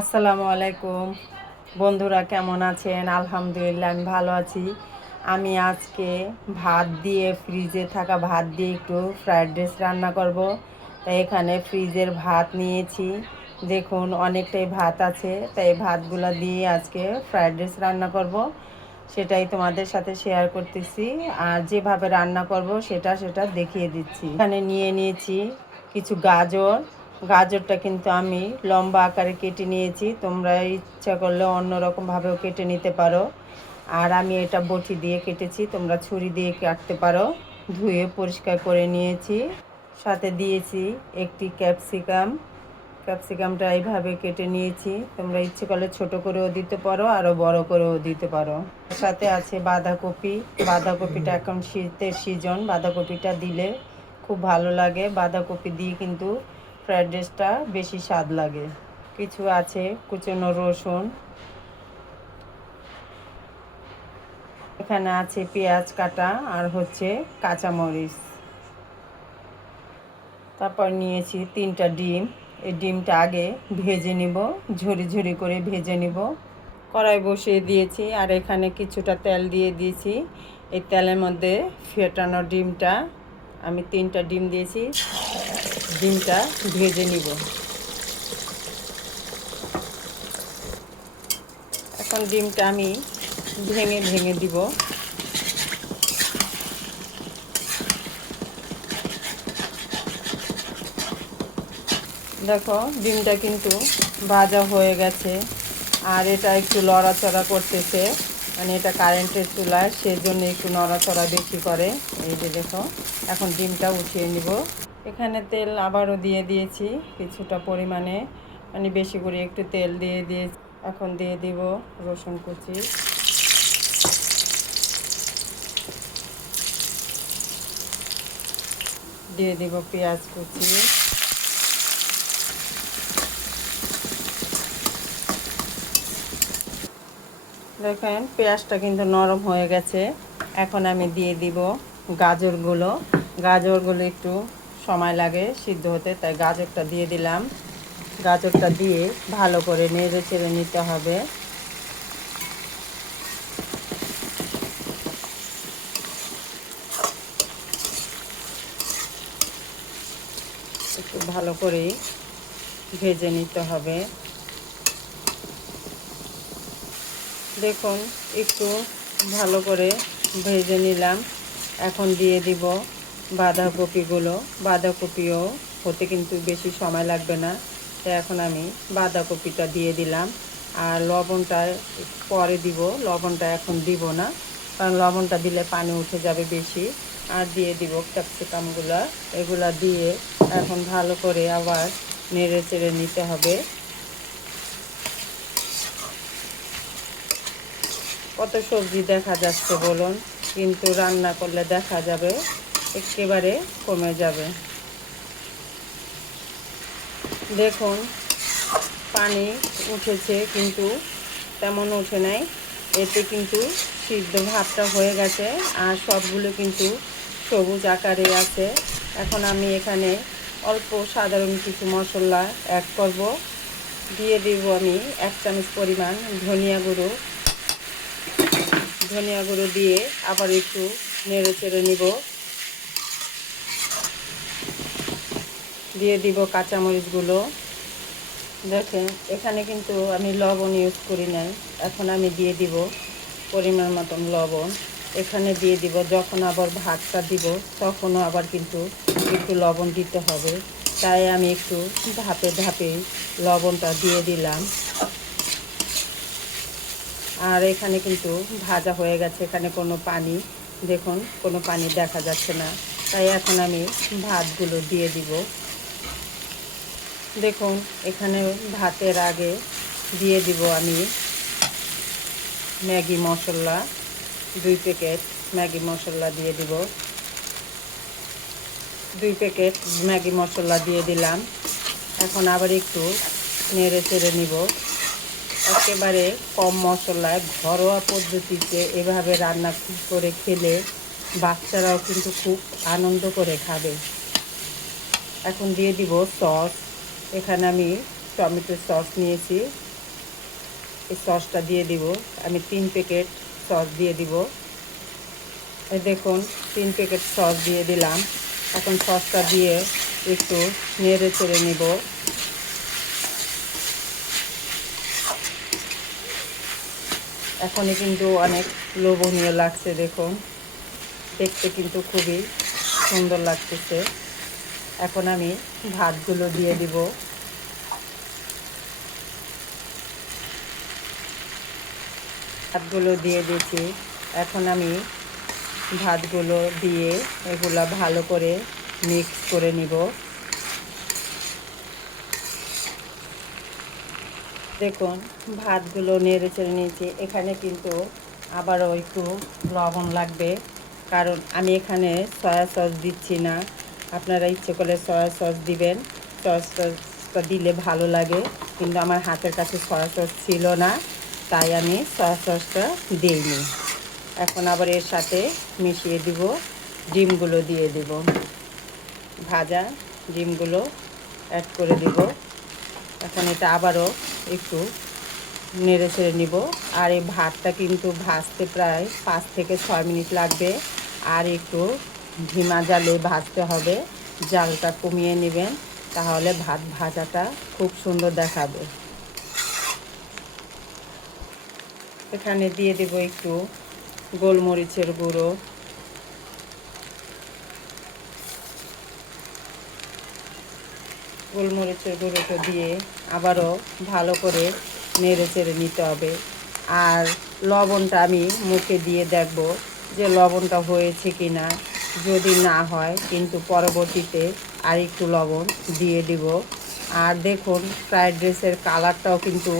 আসসালামু আলাইকুম বন্ধুরা, কেমন আছেন? আলহামদুলিল্লাহ আমি ভালো আছি। আমি আজকে ভাত দিয়ে, ফ্রিজে থাকা ভাত দিয়ে একটু ফ্রায়েড রাইস রান্না করব। তাই এখানে ফ্রিজের ভাত নিয়েছি। দেখুন অনেকটাই ভাত আছে, তাই ভাতগুলো দিয়ে আজকে ফ্রায়েড রাইস রান্না করব। সেটাই তোমাদের সাথে শেয়ার করতেছি। আর যেভাবে রান্না করব সেটা দেখিয়ে দিচ্ছি। এখানে নিয়ে নিয়েছি কিছু গাজর। গাজরটা কিন্তু আমি লম্বা আকারে কেটে নিয়েছি, তোমরা ইচ্ছা করলে অন্যরকমভাবেও কেটে নিতে পারো। আর আমি এটা বটি দিয়ে কেটেছি, তোমরা ছুরি দিয়ে কাটতে পারো। ধুয়ে পরিষ্কার করে নিয়েছি। সাথে দিয়েছি একটি ক্যাপসিকাম। ক্যাপসিকামটা এইভাবে কেটে নিয়েছি, তোমরা ইচ্ছে করলে ছোট করেও দিতে পারো, আরও বড় করেও দিতে পারো। সাথে আছে বাঁধাকপি। বাঁধাকপিটা এখন শীতের সিজন, বাঁধাকপিটা দিলে খুব ভালো লাগে। বাঁধাকপি দিয়ে কিন্তু ফ্রায়েড রাইসটা বেশি স্বাদ লাগে। কিছু আছে কুচনো রসুন, এখানে আছে পেঁয়াজ কাটা, আর হচ্ছে কাঁচামরিচ। তারপর নিয়েছি 3টা ডিম। এই ডিমটা আগে ভেজে নিব, ঝুরি ঝুরি করে ভেজে নিব। কড়াই বসিয়ে দিয়েছি, আর এখানে কিছুটা তেল দিয়ে দিয়েছি। এই তেলের মধ্যে ফেটানো ডিমটা, আমি 3টা ডিম দিয়েছি, ডিমটা ভেজে নিব। এখন ডিমটা আমি ভেঙে ভেঙে দিব। দেখো ডিমটা কিন্তু ভাজা হয়ে গেছে, আর এটা একটু লড়াচড়া করতেছে, মানে এটা কারেন্টের চুলায়, সেজন্য একটু নড়াচড়া বেশি করে। এই যে দেখো, এখন ডিমটা উঠিয়ে নিব। এখানে তেল আবারও দিয়ে দিয়েছি কিছুটা পরিমাণে, মানে বেশি করে একটু তেল দিয়ে দিয়েছি। এখন দিয়ে দিব রসুন কুচি, দিয়ে দিব পেঁয়াজ কুচি। দেখেন পেঁয়াজটা কিন্তু নরম হয়ে গেছে। এখন আমি দিয়ে দিব গাজরগুলো। গাজরগুলো একটু সময় লাগে সিদ্ধ হতে, তাই গাজরটা দিয়ে দিলাম। গাজরটা দিয়ে ভালো করে নেড়ে চেড়ে নিতে হবে। একটু ভালো করে ভেজে নিতে হবে। দেখুন একটু ভালো করে ভেজে নিলাম। এখন দিয়ে দিব বাঁধাকপিগুলো। বাঁধাকপিও হতে কিন্তু বেশি সময় লাগবে না, তাই এখন আমি বাঁধাকপিটা দিয়ে দিলাম। আর লবণটা পরে দিব, লবণটা এখন দিব না, কারণ লবণটা দিলে পানি উঠে যাবে বেশি। আর দিয়ে দিব ক্যাপসিকামগুলো। এগুলা দিয়ে এখন ভালো করে আবার নেড়ে চেড়ে নিতে হবে। কত সবজি দেখা যাচ্ছে বলুন, কিন্তু রান্না করলে দেখা যাবে একেবারে কমে যাবে। দেখুন পানি উঠেছে, কিন্তু তেমন উঠে নাই। এতে কিন্তু সিদ্ধ ভাতটা হয়ে গেছে, আর সবগুলো কিন্তু সবুজ আকারে আছে। এখন আমি এখানে অল্প সাধারণ কিছু মশলা অ্যাড করব। দিয়ে দিব আমি 1 চামচ পরিমাণ ধনিয়া গুঁড়ো। ধনিয়া গুঁড়ো দিয়ে আবার একটু নেড়ে চেড়ে নিব। দিয়ে দিব কাঁচামরিচগুলো। দেখেন এখানে কিন্তু আমি লবণ ইউজ করি নাই। এখন আমি দিয়ে দিব পরিমাণ মতন লবণ। এখানে দিয়ে দিব যখন আবার ভাতটা দিব, তখনও আবার কিন্তু একটু লবণ দিতে হবে, তাই আমি একটু ধাপে ধাপে লবণটা দিয়ে দিলাম। আর এখানে কিন্তু ভাজা হয়ে গেছে, এখানে কোনো পানি, দেখুন কোনো পানি দেখা যাচ্ছে না। তাই এখন আমি ভাতগুলো দিয়ে দিব। দেখুন এখানে ভাতের আগে দিয়ে দিব আমি ম্যাগি মশলা, 2 প্যাকেট ম্যাগি মশলা দিয়ে দিব। 2 প্যাকেট ম্যাগি মশলা দিয়ে দিলাম। এখন আবার একটু নেড়ে চেড়ে নিব। একেবারে কম মশলায় ঘরোয়া পদ্ধতিতে এভাবে রান্না করে খেলে বাচ্চারাও কিন্তু খুব আনন্দ করে খাবে। এখন দিয়ে দিব সস। এখানে আমি টমেটো সস নিয়েছি, এই সসটা দিয়ে দিব। আমি 3 প্যাকেট সস দিয়ে দিব। এই দেখুন 3 প্যাকেট সস দিয়ে দিলাম। এখন সসটা দিয়ে একটু নেড়ে চেড়ে নিব। এখনই কিন্তু অনেক লোভনীয় লাগছে, দেখুন দেখতে কিন্তু খুবই সুন্দর লাগতেছে। এখন আমি ভাতগুলো দিয়ে দিব। ভাতগুলো দিয়ে দিয়েছি। এখন আমি ভাতগুলো দিয়ে এগুলা ভালো করে মিক্স করে নিব। দেখুন ভাতগুলো নেড়ে চেড়ে নিয়েছি। এখানে কিন্তু আবারও একটু লবণ লাগবে, কারণ আমি এখানে সয়া সস দিচ্ছি না। আপনারা ইচ্ছে করলে সয়া সস দিবেন, সয়া সসটা দিলে ভালো লাগে, কিন্তু আমার হাতের কাছে সয়া সস ছিল না, তাই আমি সয়া সসটা দিইনি। এখন আবার এর সাথে মিশিয়ে দিব, ডিমগুলো দিয়ে দিব, ভাজা ডিমগুলো অ্যাড করে দিব। এখন এটা আবারও একটু নেড়ে চেড়ে নিব। আর এই ভাতটা কিন্তু ভাজতে প্রায় 5 থেকে 6 মিনিট লাগবে। আর একটু ধিমা জালে ভাজতে হবে, জালটা কমিয়ে নেবেন, তাহলে ভাত ভাজাটা খুব সুন্দর দেখাবে। এখানে দিয়ে দেব একটু গোলমরিচের গুঁড়ো, গোলমরিচের গুঁড়োটা দিয়ে আবারও ভালো করে নেড়ে চেড়ে নিতে হবে। আর লবণটা আমি মুখে দিয়ে দেখব যে লবণটা হয়েছে কি না। যদি না হয় কিন্তু পরবর্তীতে আর একটু লবণ দিয়ে দিব। আর দেখুন ফ্রায়েড রাইসের কালারটাও কিন্তু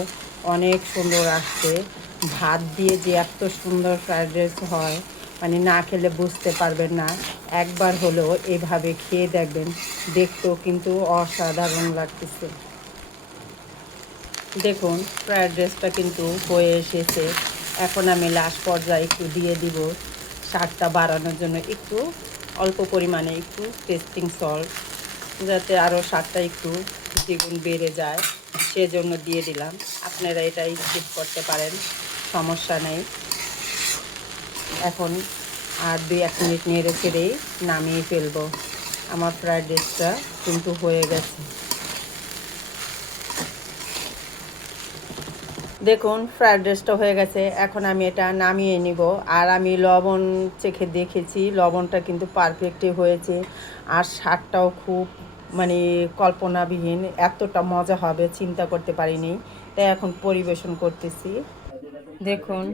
অনেক সুন্দর আসছে। ভাত দিয়ে যে এত সুন্দর ফ্রায়েড রাইস হয়, মানে না খেলে বুঝতে পারবেন না। একবার হলেও এভাবে খেয়ে দেখবেন, দেখতেও কিন্তু অসাধারণ লাগতেছে। দেখুন ফ্রায়েড রাইসটা কিন্তু হয়ে এসেছে। এখন আমি লাস্ট পর্যায়ে একটু দিয়ে দিব স্বাদটা বাড়ানোর জন্য একটু অল্প পরিমাণে একটু টেস্টিং সল্ট, যাতে আরও স্বাদটা একটু দ্বিগুণ বেড়ে যায়, সেজন্য দিয়ে দিলাম। আপনারা এটা স্কিপ করতে পারেন, সমস্যা নেই। এখন আর 2-1 মিনিট নেড়ে চেড়েই নামিয়ে ফেলবো। আমার ফ্রায়েড রাইসটা কিন্তু হয়ে গেছে। দেখুন ফ্রায়েড রাইসটা হয়ে গেছে। এখন আমি এটা নামিয়ে নিব। আর আমি লবণ চেখে দেখেছি, লবণটা কিন্তু পারফেক্টই হয়েছে। আর স্বাদটাও খুব মানে কল্পনাবিহীন, এতটা মজা হবে চিন্তা করতে পারিনি। তাই এখন পরিবেশন করতেছি। দেখুন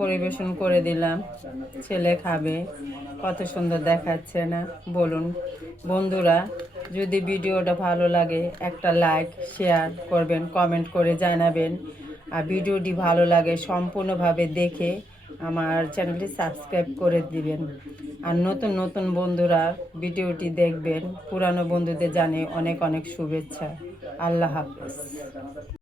পরিবেশন করে দিলাম, ছেলে খাবে। কত সুন্দর দেখাচ্ছে না বলুন? বন্ধুরা, যদি ভিডিওটা ভালো লাগে একটা লাইক শেয়ার করবেন, কমেন্ট করে জানাবেন। আর ভিডিওটি ভালো লাগে সম্পূর্ণভাবে দেখে আমার চ্যানেলটি সাবস্ক্রাইব করে দিবেন। আর নতুন নতুন বন্ধুরা ভিডিওটি দেখবেন, পুরানো বন্ধুদের জানে অনেক অনেক শুভেচ্ছা। আল্লাহ হাফেজ।